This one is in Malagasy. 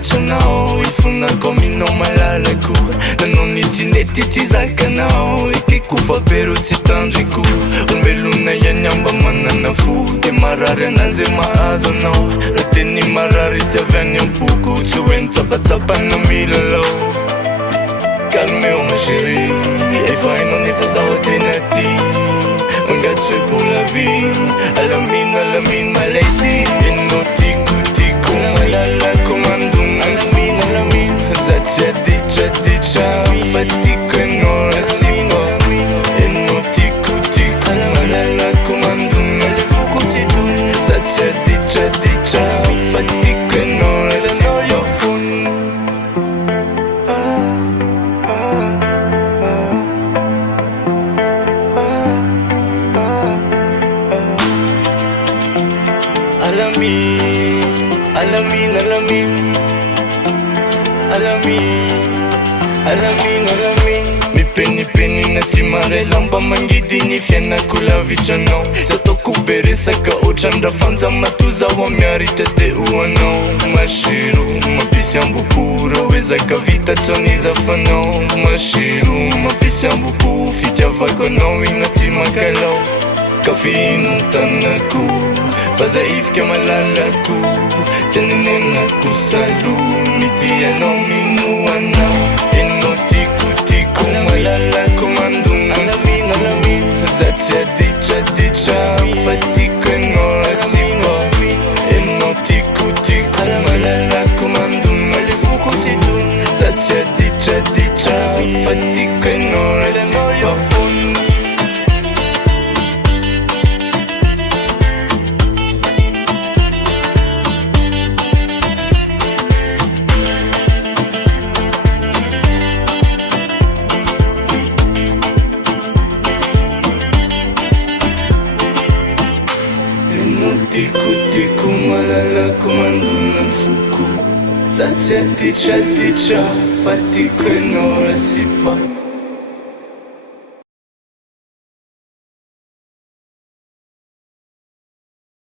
latranao ifonako aminao malalako nanao nitsinety tsy zakanao ekekofa pero tsy tandriko ombelona ihany amba manana fo de marary ananzay mahazo anao raha teny marary tsy avy any am-poko tsy hoe nitsapatsapana milalao calmeo ma chérie efa hainao nefa zaho tena ty mangatso hoe pour la vie alamine malady enao tikotiko malalako mandona za tsy aditraditra fa tiko enao rasipa enao tikotiko malalako mandona za tsy aditraditra fa tiko enao rasipa Alamin mipenipeny na tsy maray lamba mangidiny fiainako lavitranao zatoko be resaka ohatrandraha fanjamatozaho amiaritra te hoanao masiro mampisy amboko raha hoe zaka vita tsonizafanao masiro mampisy amboko fitiavako anao igna tsy mankalao kafino tanako fa zaifika malalako tsy anenenako salo mity anao minoanao enao tikotiko malalako mandona za tsy aditraditra fa tiko enao rasipa enao tikotiko malalako mandona za tsy aditraditra fa tiko enao rasipa tikotiko malalako mandona ny foko za tsy aditraditra fa tiko enao rasipa